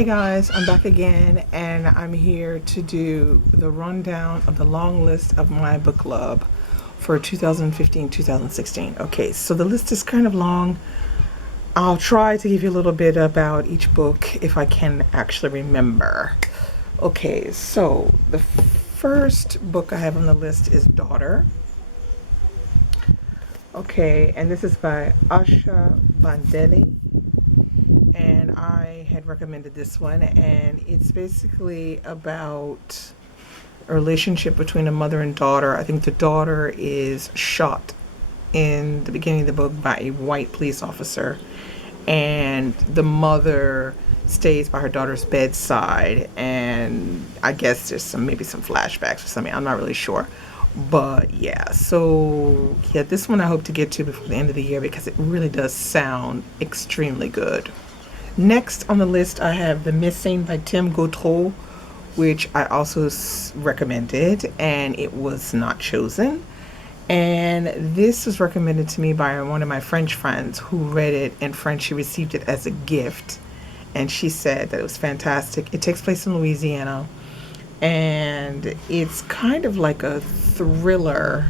Hey guys, I'm back again and I'm here to do the rundown of the long list of my book club for 2015-2016. Okay, so the list is kind of long. I'll try to give you a little bit about each book if I can actually remember. Okay, so the first book I have on the list is Daughter. Okay, and this is by Asha Bandeli. And I had recommended this one, and it's basically about a relationship between a mother and daughter. I think the daughter is shot in the beginning of the book by a white police officer, and the mother stays by her daughter's bedside, and I guess there's maybe some flashbacks or something. I'm not really sure. But yeah, so yeah, this one I hope to get to before the end of the year because it really does sound extremely good. Next on the list, I have The Missing by Tim Gautreaux, which I also recommended, and it was not chosen. And this was recommended to me by one of my French friends who read it in French. She received it as a gift, and she said that it was fantastic. It takes place in Louisiana, and it's kind of like a thriller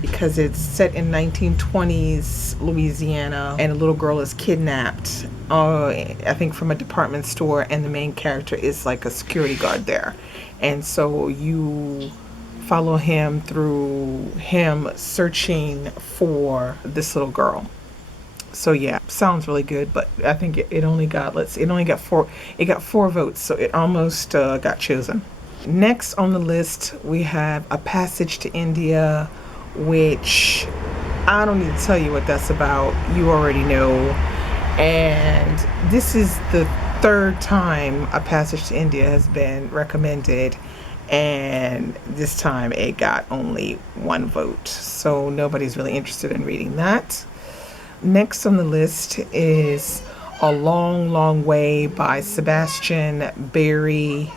because it's set in 1920s Louisiana, and a little girl is kidnapped, I think from a department store, and the main character is like a security guard there. And so you follow him through him searching for this little girl. So yeah, sounds really good, but I think it only got, it got four votes, so it almost got chosen. Next on the list, we have A Passage to India, which I don't need to tell you what that's about. You already know. And this is the third time A Passage to India has been recommended, and this time it got only one vote. So nobody's really interested in reading that. Next on the list is A Long, Long Way by Sebastian Barry.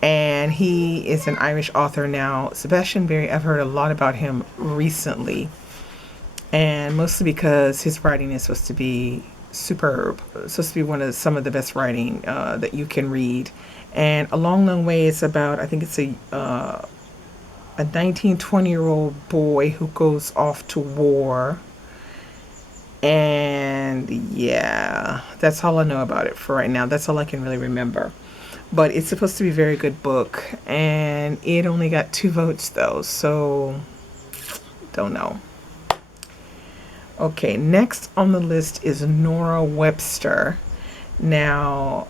And he is an Irish author now. Sebastian Barry, I've heard a lot about him recently, and mostly because his writing is supposed to be superb. It's supposed to be some of the best writing that you can read. And A Long, Long Way is about, I think it's a 19, 20-year-old boy who goes off to war. And yeah, that's all I know about it for right now. That's all I can really remember. But it's supposed to be a very good book, and it only got 2 votes though, so don't know. Okay, next on the list is Nora Webster. Now,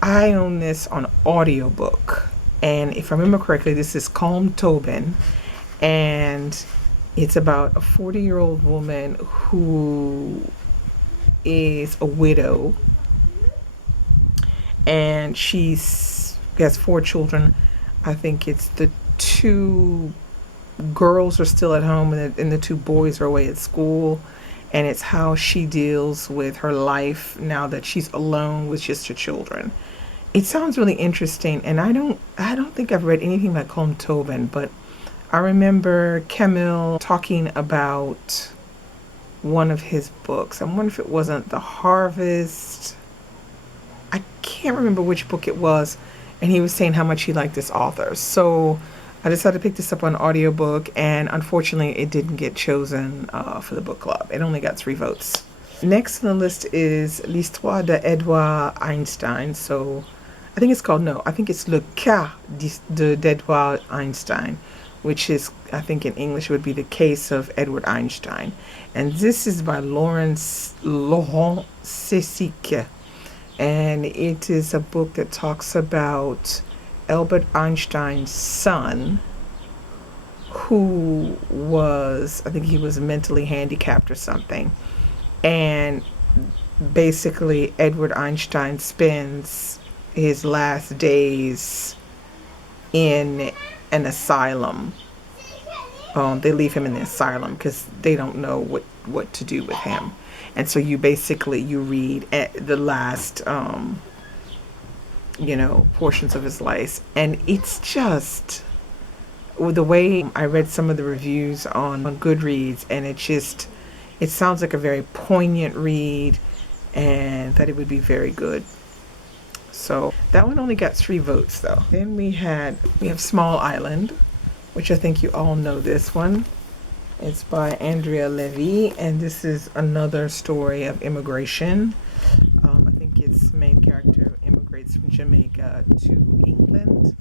I own this on audiobook, and if I remember correctly, this is Calm Tobin, and it's about a 40-year-old woman who is a widow, and she has 4 children. I think it's the 2 girls are still at home, and the 2 boys are away at school. And it's how she deals with her life now that she's alone with just her children. It sounds really interesting, and I don't think I've read anything by Colm Tobin, but I remember Camille talking about one of his books. I wonder if it wasn't The Harvest. I can't remember which book it was, and he was saying how much he liked this author. So I decided to pick this up on audiobook, and unfortunately it didn't get chosen for the book club. It only got 3 votes. Next on the list is L'Histoire d'Edward Einstein. So I think it's Le Cas d'Edward Einstein, which is, I think in English would be The Case of Edward Einstein. And this is by Laurent Sessique. And it is a book that talks about Albert Einstein's son, who was, I think he was mentally handicapped or something. And basically, Edward Einstein spends his last days in an asylum. They leave him in the asylum because they don't know what to do with him. And so you read at the last, portions of his life. And it's just, the way I read some of the reviews on Goodreads, and it sounds like a very poignant read, and that it would be very good. So that one only got 3 votes though. Then we have Small Island, which I think you all know this one. It's by Andrea Levy, and this is another story of immigration. I think its main character immigrates from Jamaica to England,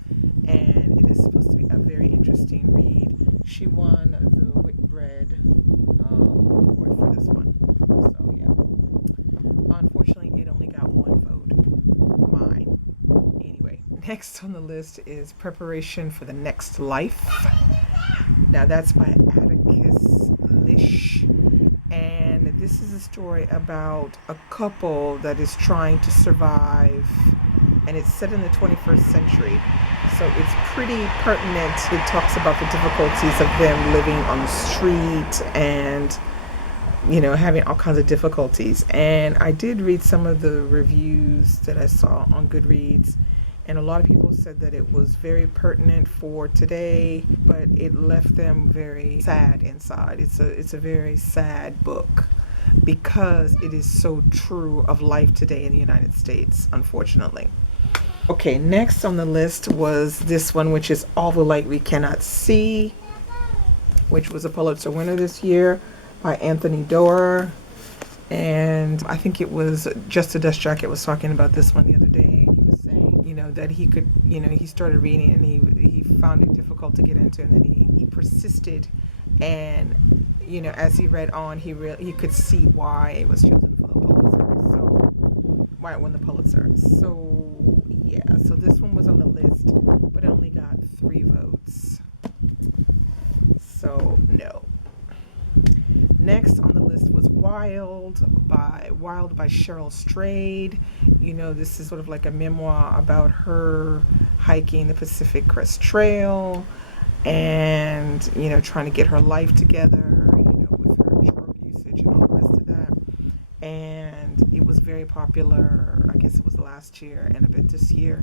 and it is supposed to be a very interesting read. She won the Whitbread award for this one. So yeah, unfortunately, it only got 1 vote. Mine. Anyway, next on the list is Preparation for the Next Life. Now that's by Atticus Lish, and this is a story about a couple that is trying to survive, and it's set in the 21st century, so it's pretty pertinent. It talks about the difficulties of them living on the street and having all kinds of difficulties. And I did read some of the reviews that I saw on Goodreads, and a lot of people said that it was very pertinent for today, but it left them very sad inside. It's a very sad book because it is so true of life today in the United States, unfortunately. Okay, next on the list was this one, which is All the Light We Cannot See, which was a Pulitzer winner this year, by Anthony Doerr. And I think it was Just a Dust Jacket was talking about this one the other day. He was saying, that he could, he started reading and he found it difficult to get into, and then he persisted. And, as he read on, he could see why it was chosen for the Pulitzer. So, why it won the Pulitzer. So, yeah. So this one was on the list, but it only got 3 votes. So, no. Next on the list was Wild by Cheryl Strayed. This is sort of like a memoir about her hiking the Pacific Crest Trail and, trying to get her life together, with her drug usage and all the rest of that. And it was very popular, I guess it was last year and a bit this year,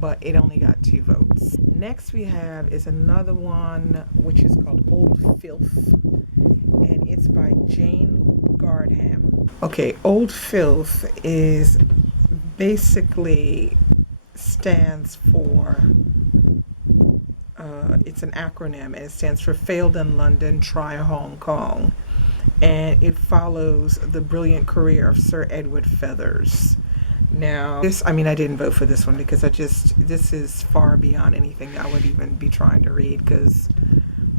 but it only got 2 votes. Next we have is another one, which is called Old Filth, and it's by Jane Gardham. Okay, Old Filth is basically stands for, it's an acronym, and it stands for Failed in London, Try Hong Kong. And it follows the brilliant career of Sir Edward Feathers. Now, I didn't vote for this one because this is far beyond anything I would even be trying to read, because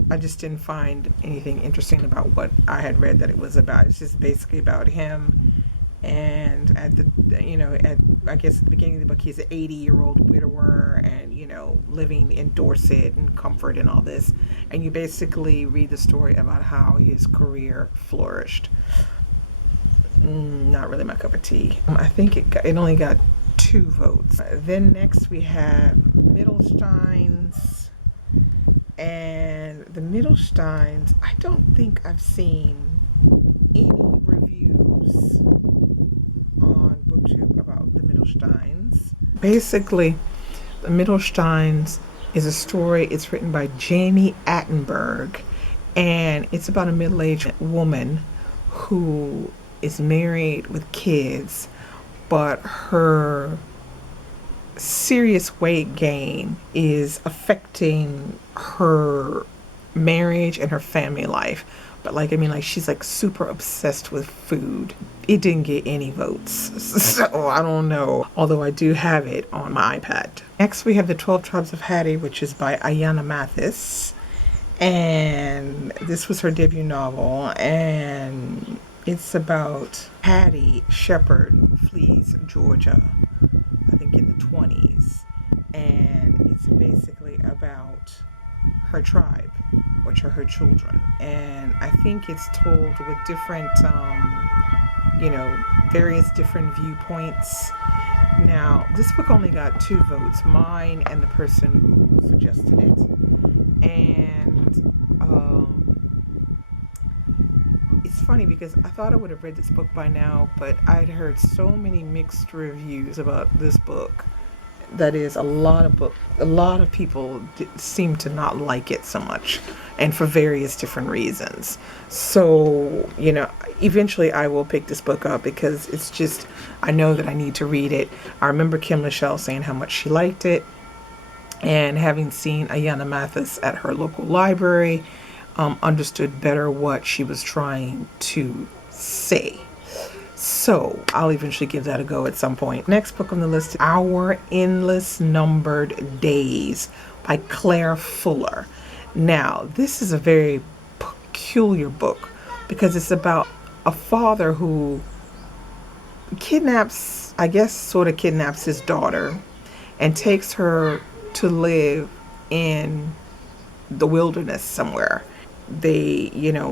I just didn't find anything interesting about what I had read that it was about. It's just basically about him, and at I guess at the beginning of the book, he's an 80-year-old widower, and living in Dorset and comfort and all this, and you basically read the story about how his career flourished. Not really my cup of tea. I think it only got 2 votes. Then next we have Middlesteins, and the Middlesteins, I don't think I've seen any reviews on BookTube about the Middlesteins. Basically, the Middlesteins is a story. It's written by Jamie Attenberg, and it's about a middle-aged woman who is married with kids, but her serious weight gain is affecting her marriage and her family life. But she's super obsessed with food. It didn't get any votes, so I don't know, although I do have it on my iPad. Next we have The 12 Tribes of Hattie, which is by Ayanna Mathis, and this was her debut novel, and it's about Hattie Shepherd who flees Georgia, I think in the 20s, and it's basically about her tribe, which are her children. And I think it's told with different, various different viewpoints. Now, this book only got 2 votes, mine and the person who suggested it. And it's funny because I thought I would have read this book by now, but I'd heard so many mixed reviews about this book that is, a lot of people seem to not like it so much, and for various different reasons. So, eventually I will pick this book up because it's just, I know that I need to read it. I remember Kim Michelle saying how much she liked it, and having seen Ayanna Mathis at her local library, understood better what she was trying to say. So I'll eventually give that a go at some point. Next book on the list, Our Endless Numbered Days by Claire Fuller. Now, this is a very peculiar book because it's about a father who kidnaps, I guess, sort of kidnaps his daughter and takes her to live in the wilderness somewhere. They,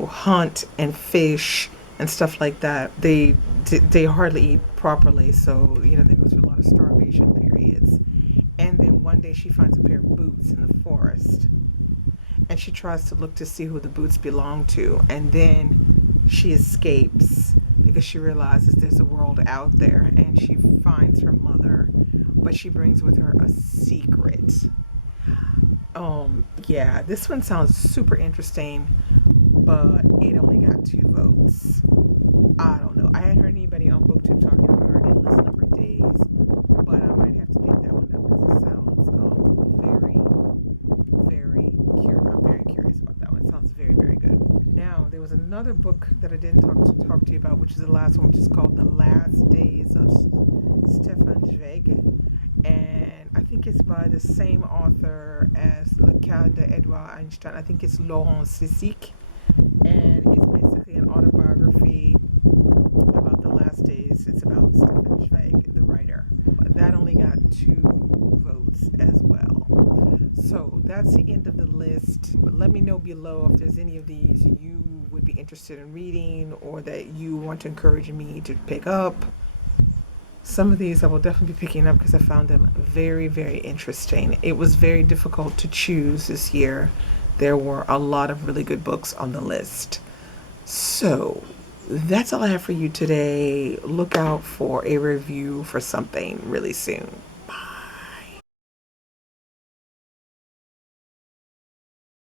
hunt and fish and stuff like that. They hardly eat properly, so they go through a lot of starvation periods. And then one day she finds a pair of boots in the forest, and she tries to look to see who the boots belong to, and then she escapes because she realizes there's a world out there, and she finds her mother, but she brings with her a secret. Yeah, this one sounds super interesting, but it only got 2 votes. I don't know. I hadn't heard anybody on BookTube talking about her endless number of days, but I might have to pick that one up because it sounds I'm very curious about that one. It sounds very, very good. Now, there was another book that I didn't talk to you about, which is the last one, which is called The Last Days of Stefan Zweig, and I think it's by the same author as Le Cas d'Edouard Einstein. I think it's Laurent Sisik, and it's basically an autobiography about the last days. It's about Stefan Zweig, the writer. That only got 2 votes as well. So that's the end of the list. Let me know below if there's any of these you would be interested in reading or that you want to encourage me to pick up. Some of these I will definitely be picking up because I found them very, very interesting. It was very difficult to choose this year. There were a lot of really good books on the list. So that's all I have for you today. Look out for a review for something really soon.